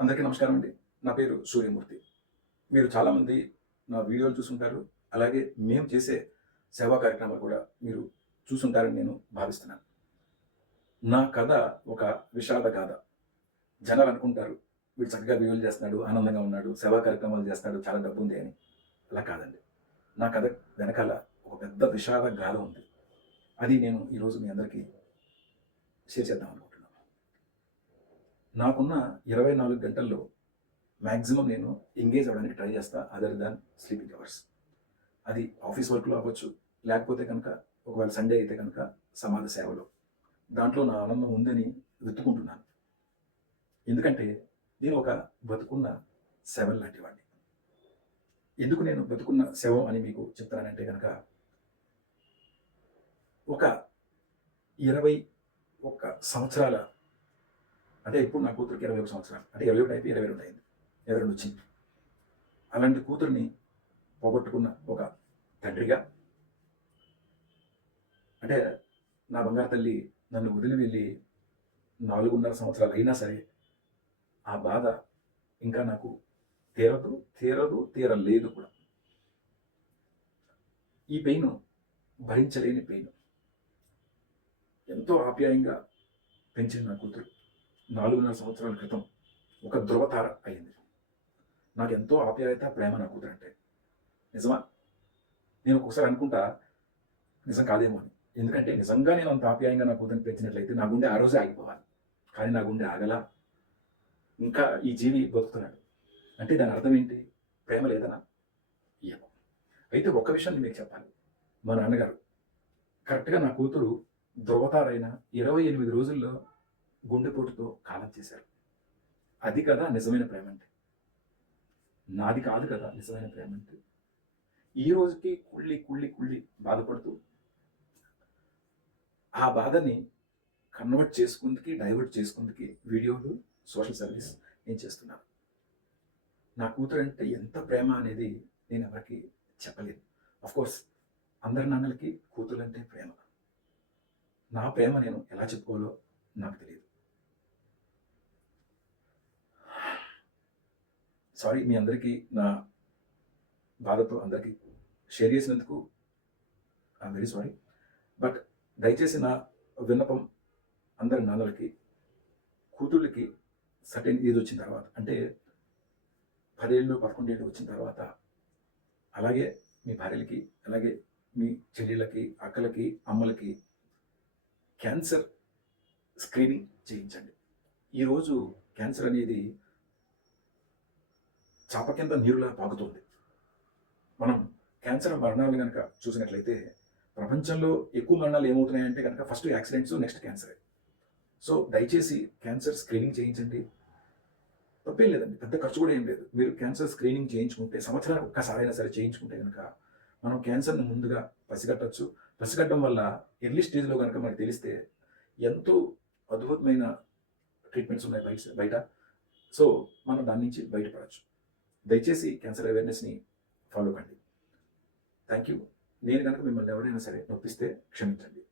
అందరికీ నమస్కారం అండి. నా పేరు సూర్యమూర్తి. మీరు చాలామంది నా వీడియోలు చూసుంటారు. అలాగే మేము చేసే సేవా కార్యక్రమాలు కూడా మీరు చూసుంటారని నేను భావిస్తున్నాను. నా కథ ఒక విషాద గాథ. జనాలు అనుకుంటారు వీడు చక్కగా వీడియోలు చేస్తున్నాడు ఆనందంగా ఉన్నాడు సేవా కార్యక్రమాలు చేస్తున్నాడు చాలా డబ్బు ఉంది అని. అలా కాదండి. నా కథ వెనకాల ఒక పెద్ద విషాద గాథ ఉంది. అది నేను ఈరోజు మీ అందరికీ షేర్ చేద్దాం అనుకుంటున్నాను. నాకున్న ఇరవై నాలుగు గంటల్లో మ్యాక్సిమం నేను ఎంగేజ్ అవ్వడానికి ట్రై చేస్తా అదర్ దాన్ స్లీపింగ్ అవర్స్. అది ఆఫీస్ వర్క్లో అవ్వచ్చు లేకపోతే కనుక ఒకవేళ సండే అయితే కనుక సమాజ సేవలో. దాంట్లో నా ఆనందం ఉందని వెతుకుంటున్నాను ఎందుకంటే నేను ఒక బతుకున్న శవం లాంటి వాడిని ఎందుకు నేను బతుకున్న శవం అని మీకు చెప్తానంటే కనుక ఒక ఇరవై ఒక్క సంవత్సరాల అంటే ఇప్పుడు నా కూతురికి ఇరవై ఒక సంవత్సరాలు. అంటే ఇరవై ఒకటి అయిపోయి ఇరవై రెండు అయింది. ఇరవై రెండు వచ్చింది. అలాంటి కూతుర్ని పోగొట్టుకున్న ఒక తండ్రిగా అంటే నా బంగారు తల్లి నన్ను వదిలి వెళ్ళి నాలుగున్నర సంవత్సరాలు అయినా సరే ఆ బాధ ఇంకా నాకు తీరదు తీరదు తీరలేదు కూడా. ఈ పెయిన్ భరించలేని పెయిన్. ఎంతో ఆప్యాయంగా పెంచిన నా కూతురు. నాలుగున్నర సంవత్సరాల క్రితం ఒక ధృవతార అయింది. నాకు ఎంతో ఆప్యాయత ప్రేమ నా కూతురు అంటే నిజమా? నేను ఒకసారి అనుకుంటా నిజం కాదేమో అని. ఎందుకంటే నిజంగా నేను అంత ఆప్యాయంగా నా కూతురిని పెంచినట్లయితే నా గుండె ఆ రోజే ఆగిపోవాలి. కానీ నా గుండె ఆగలా. ఇంకా ఈ జీవి బతుకుతున్నాడు. అంటే దాని అర్థం ఏంటి? ప్రేమ లేదనా ఏమో. అయితే ఒక్క విషయాన్ని మీకు చెప్పాలి. మా నాన్నగారు కరెక్ట్గా నా కూతురు ధృవతారైన ఇరవై ఎనిమిది రోజుల్లో గుండెపోటుతో కాలం చేశారు. అది కదా నిజమైన ప్రేమ అంటే. నాది కాదు కదా నిజమైన ప్రేమ అంటే. ఈ రోజుకి కుళ్ళి కుళ్ళి కుళ్ళి బాధపడుతూ ఆ బాధని కన్వర్ట్ చేసుకుందుకి డైవర్ట్ చేసుకుందుకి వీడియోలు సోషల్ సర్వీస్ నేను చేస్తున్నాను. నా కూతురు అంటే ఎంత ప్రేమ అనేది నేను ఎవరికి చెప్పలేదు. కోర్స్ అందరి నాన్నలకి కూతురు అంటే ప్రేమ. నా ప్రేమ నేను ఎలా చెప్పుకోవాలో నాకు తెలియదు. సారీ మీ అందరికీ నా బాధతో అందరికీ షేర్ చేసినందుకు ఐఎమ్ వెరీ సారీ బట్ దయచేసి నా విన్నపం అందరి నాన్నలకి కూతుళ్ళకి సర్టెన్ ఏజ్ వచ్చిన తర్వాత అంటే పదేళ్ళు పదకొండేళ్ళు వచ్చిన తర్వాత అలాగే మీ భార్యలకి అలాగే మీ చెల్లెళ్ళకి అక్కలకి అమ్మలకి క్యాన్సర్ స్క్రీనింగ్ చేయించండి. ఈరోజు క్యాన్సర్ అనేది చాప కింద నీరులా పాకుతుంది. మనం క్యాన్సర్ మరణాలు కనుక చూసినట్లయితే ప్రపంచంలో ఎక్కువ మరణాలు ఏమవుతున్నాయంటే కనుక ఫస్ట్ యాక్సిడెంట్స్ నెక్స్ట్ క్యాన్సరే సో దయచేసి క్యాన్సర్ స్క్రీనింగ్ చేయించండి. తప్పేం లేదండి పెద్ద ఖర్చు కూడా ఏం లేదు. మీరు క్యాన్సర్ స్క్రీనింగ్ చేయించుకుంటే సంవత్సరానికి ఒక్కసారైనా సరే చేయించుకుంటే కనుక మనం క్యాన్సర్ని ముందుగా పసిగట్టచ్చు. పసిగట్టడం వల్ల ఎర్లీ స్టేజ్లో కనుక మనకు తెలిస్తే ఎంతో అద్భుతమైన ట్రీట్మెంట్స్ ఉన్నాయి బయట. బయట సో మనం దాని నుంచి బయటపడచ్చు. దయచేసి క్యాన్సర్ అవేర్నెస్ని ఫాలో కండి. థ్యాంక్ యూ నేను కనుక మిమ్మల్ని ఎవరైనా సరే నొప్పిస్తే క్షమించండి.